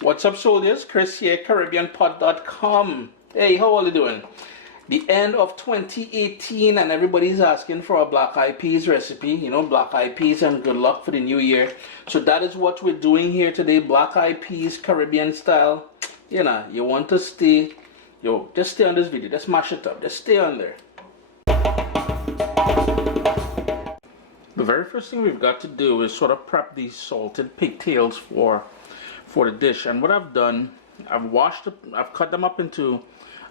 What's up, soldiers? Chris here, CaribbeanPot.com. Hey, how are you doing? The end of 2018 and everybody's asking for a black eyed peas recipe. You know, black eyed peas and good luck for the new year. So that is what we're doing here today. Black eyed peas, Caribbean style. You know, you want to stay, just stay on this video. Just mash it up. Just stay on there. The very first thing we've got to do is sort of prep these salted pigtails for the dish. And what I've done, I've cut them up into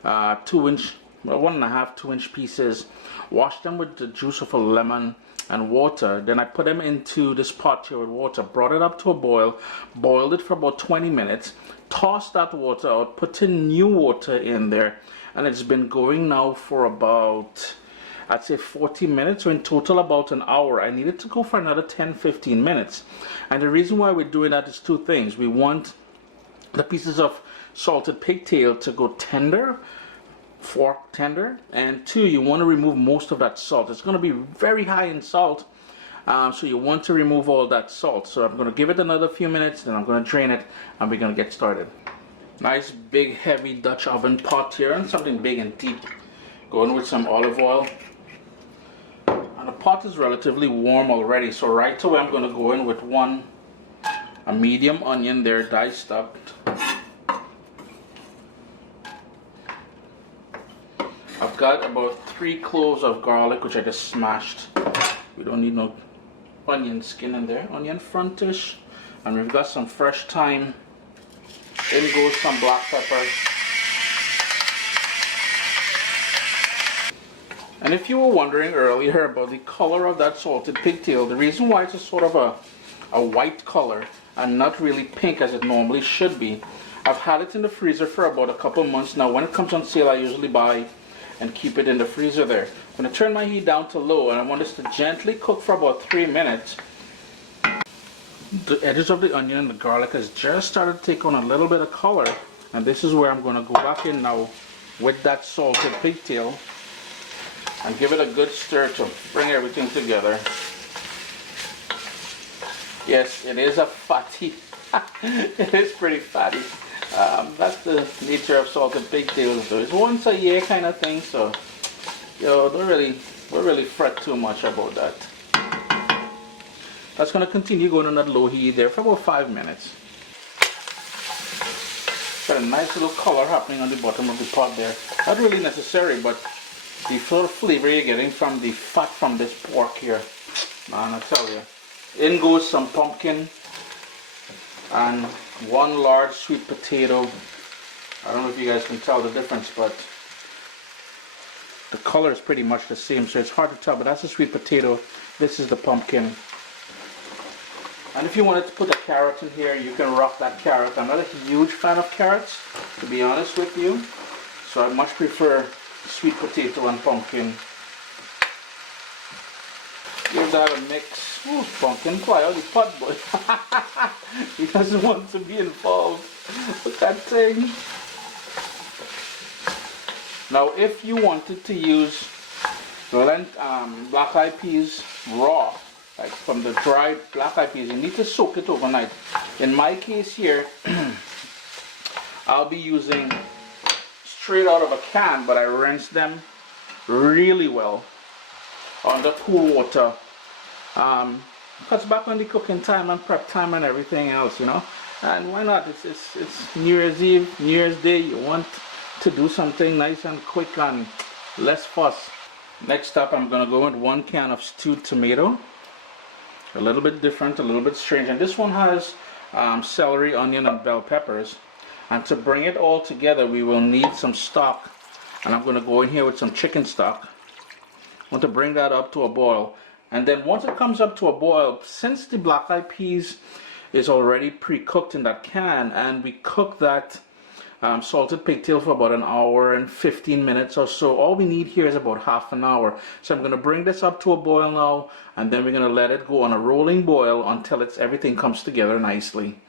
2-inch, 1.5 2-inch pieces, washed them with the juice of a lemon and water. Then I put them into this pot here with water, brought it up to a boil, boiled it for about 20 minutes, tossed that water out, put in new water in there, and it's been going now for about, I'd say 40 minutes, so in total about an hour. I need it to go for another 10-15 minutes. And the reason why we're doing that is two things. We want the pieces of salted pigtail to go tender, fork tender, and two, you want to remove most of that salt. It's going to be very high in salt, so you want to remove all that salt. So I'm going to give it another few minutes, then I'm going to drain it, and we're going to get started. Nice big heavy Dutch oven pot here, and something big and deep. Going with some olive oil. And the pot is relatively warm already, so right away I'm going to go in with a medium onion there, diced up. I've got about 3 cloves of garlic, which I just smashed. We don't need no onion skin in there. Onion frontish. And we've got some fresh thyme. In goes some black pepper. And if you were wondering earlier about the color of that salted pigtail, the reason why it's a sort of a white color and not really pink as it normally should be, I've had it in the freezer for about a couple months now. When it comes on sale, I usually buy and keep it in the freezer there. I'm going to turn my heat down to low, and I want this to gently cook for about 3 minutes. The edges of the onion and the garlic has just started to take on a little bit of color, and this is where I'm going to go back in now with that salted pigtail and give it a good stir to bring everything together. Yes, it is a fatty. It is pretty fatty. That's the nature of salted pigtails. It's once a year kind of thing, so don't really fret too much about that. That's going to continue going on that low heat there for about 5 minutes. Got a nice little color happening on the bottom of the pot there. Not really necessary, but the sort of flavor you're getting from the fat from this pork here, man, I tell you. In goes some pumpkin and 1 large sweet potato. I don't know if you guys can tell the difference, but the color is pretty much the same, so it's hard to tell, but that's the sweet potato. This is the pumpkin. And if you wanted to put a carrot in here, you can rock that carrot. I'm not a huge fan of carrots, to be honest with you, so I much prefer sweet potato and pumpkin. Give that a mix. Ooh, pumpkin pie, the pot boy. He doesn't want to be involved with that thing. Now, if you wanted to use black eyed peas raw, like from the dried black eyed peas, you need to soak it overnight. In my case here, I'll be using straight out of a can, but I rinse them really well under cool water. Cuts back on the cooking time and prep time and everything else, you know. And why not? It's New Year's Eve, New Year's Day. You want to do something nice and quick and less fuss. Next up, I'm gonna go with 1 can of stewed tomato. A little bit different, a little bit strange, and this one has celery, onion, and bell peppers. And to bring it all together, we will need some stock, and I'm gonna go in here with some chicken stock. I want to bring that up to a boil. And then once it comes up to a boil, since the black eyed peas is already pre-cooked in that can, and we cook that salted pigtail for about 1 hour and 15 minutes or so, all we need here is about half an hour. So I'm going to bring this up to a boil now, and then we're going to let it go on a rolling boil until everything comes together nicely.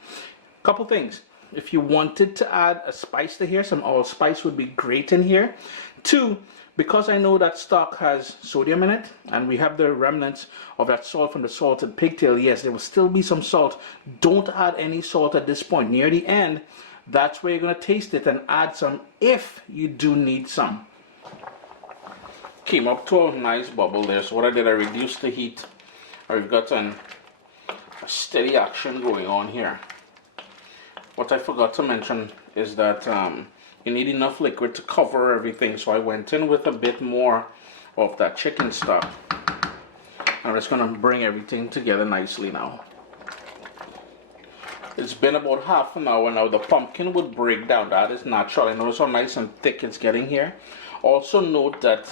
Couple things. if you wanted to add a spice to here, some allspice would be great in here. 2, because I know that stock has sodium in it, and we have the remnants of that salt from the salted pigtail, yes, there will still be some salt. Don't add any salt at this point. Near the end, that's where you're going to taste it and add some if you do need some. Came up to a nice bubble there, so what I did, I reduced the heat. I've got a steady action going on here. What I forgot to mention is that you need enough liquid to cover everything, so I went in with a bit more of that chicken stock. I'm just going to bring everything together nicely now. It's been about half an hour now. The pumpkin would break down. That is natural. I notice how nice and thick it's getting here. Also note that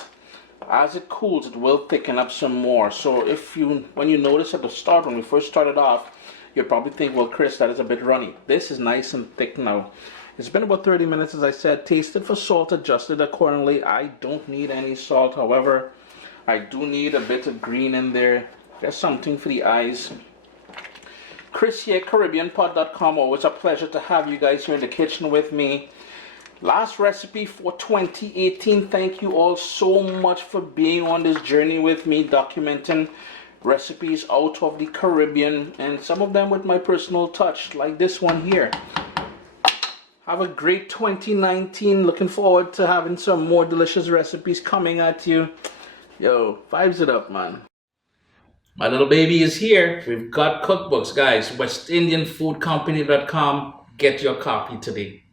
as it cools, it will thicken up some more. So when you notice at the start, when we first started off, you'll probably think, well, Chris, that is a bit runny. This is nice and thick now. It's been about 30 minutes, as I said. Tasted for salt, adjusted accordingly. I don't need any salt. However, I do need a bit of green in there. There's something for the eyes. Chris here, CaribbeanPot.com. Always a pleasure to have you guys here in the kitchen with me. Last recipe for 2018. Thank you all so much for being on this journey with me, documenting recipes out of the Caribbean, and some of them with my personal touch, like this one here. Have a great 2019. Looking forward to having some more delicious recipes coming at you. Yo, vibes it up, man. My little baby is here. We've got cookbooks, guys. WestIndianFoodCompany.com. Get your copy today.